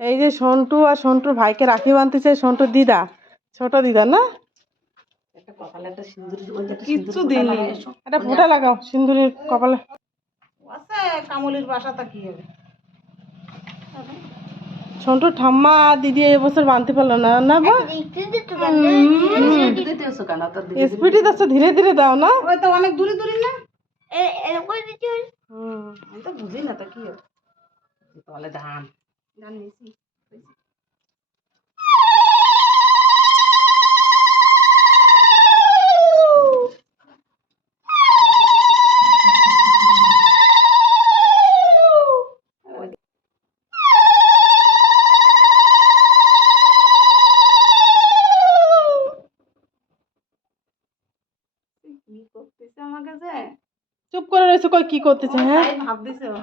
এই যে সন্টু আর সন্টুর ভাইকে রাখি বাঁধতেছে সন্টুর দিদা ছোট দিদা না? কিচ্ছু সিঁদুর দিইনি। একটা ফোঁটা লাগাও সিন্দুরের কপালে। আছে কামলির বাসাটা কি হবে? সন্টু ঠাম্মা দিদি এবছর বাঁধতে পারল না না বা স্পিডে যাচ্ছে ধীরে ধীরে দাও না? ওই তো অনেক দূরে দূরে না? হুম। আমি তো বুঝি না তো কি হবে। তাহলে ধান। ধান নিয়েছি কি করতেছে আমার কাছে চুপ করে রয়েছে কই কি করতেছে হ্যাঁ? তাই ভাব দিছে ও।